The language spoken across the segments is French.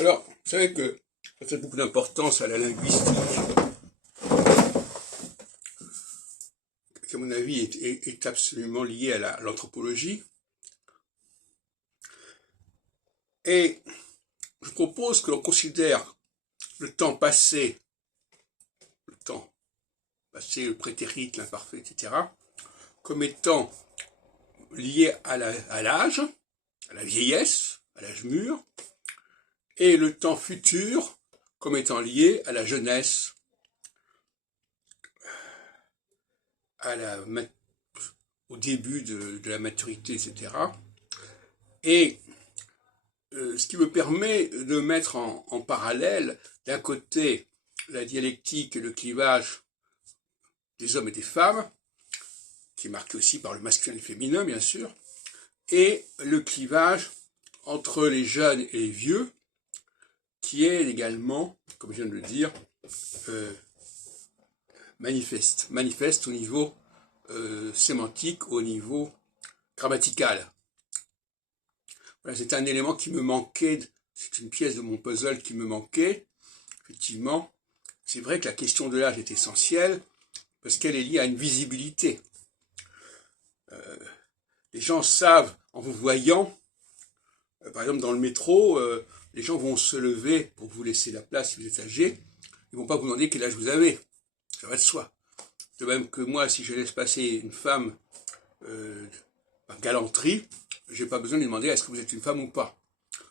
Alors, vous savez que ça fait beaucoup d'importance à la linguistique, qui à mon avis est absolument liée à l'anthropologie. Et je propose que l'on considère le temps passé, le prétérit, l'imparfait, etc., comme étant lié à l'âge, à la vieillesse, à l'âge mûr, et le temps futur comme étant lié à la jeunesse, au début de la maturité, etc. Et ce qui me permet de mettre en parallèle, d'un côté, la dialectique et le clivage des hommes et des femmes, qui est marqué aussi par le masculin et le féminin, bien sûr, et le clivage entre les jeunes et les vieux, qui est également, comme je viens de le dire, manifeste au niveau sémantique, au niveau grammatical. Voilà, c'est un élément qui me manquait, c'est une pièce de mon puzzle qui me manquait. Effectivement, c'est vrai que la question de l'âge est essentielle, parce qu'elle est liée à une visibilité. Les gens savent, en vous voyant, par exemple dans le métro, les gens vont se lever pour vous laisser la place si vous êtes âgé, ils ne vont pas vous demander quel âge vous avez, ça va de soi. De même que moi, si je laisse passer une femme par galanterie, je n'ai pas besoin de lui demander est-ce que vous êtes une femme ou pas.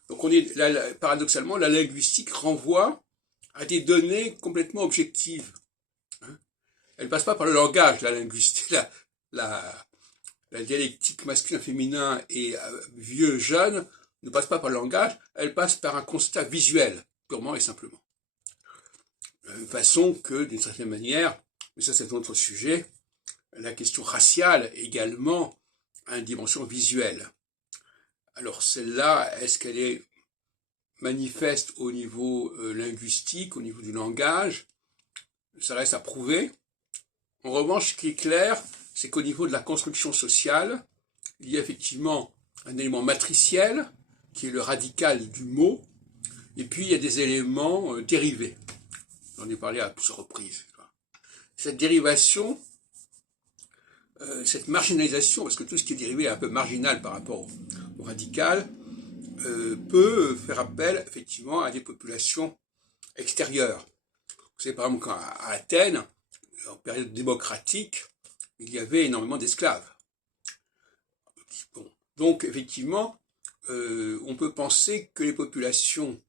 Donc paradoxalement, la linguistique renvoie à des données complètement objectives. Elle ne passe pas par le langage, la linguistique, la dialectique masculin-féminin et vieux-jeune ne passe pas par le langage, elle passe par un constat visuel, purement et simplement. De la même façon que, d'une certaine manière, mais ça c'est un autre sujet, la question raciale également a une dimension visuelle. Alors celle-là, est-ce qu'elle est manifeste au niveau linguistique, au niveau du langage? Ça reste à prouver. En revanche, ce qui est clair, c'est qu'au niveau de la construction sociale, il y a effectivement un élément matriciel, qui est le radical du mot, et puis il y a des éléments dérivés. J'en ai parlé à plusieurs reprises. Cette dérivation, cette marginalisation, parce que tout ce qui est dérivé est un peu marginal par rapport au radical, peut faire appel effectivement à des populations extérieures. Vous savez, par exemple, qu'à Athènes, en période démocratique, il y avait énormément d'esclaves. Bon. Donc, effectivement, on peut penser que les populations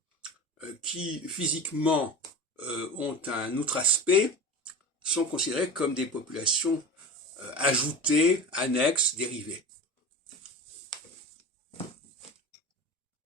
qui, physiquement, ont un autre aspect, sont considérées comme des populations ajoutées, annexes, dérivées.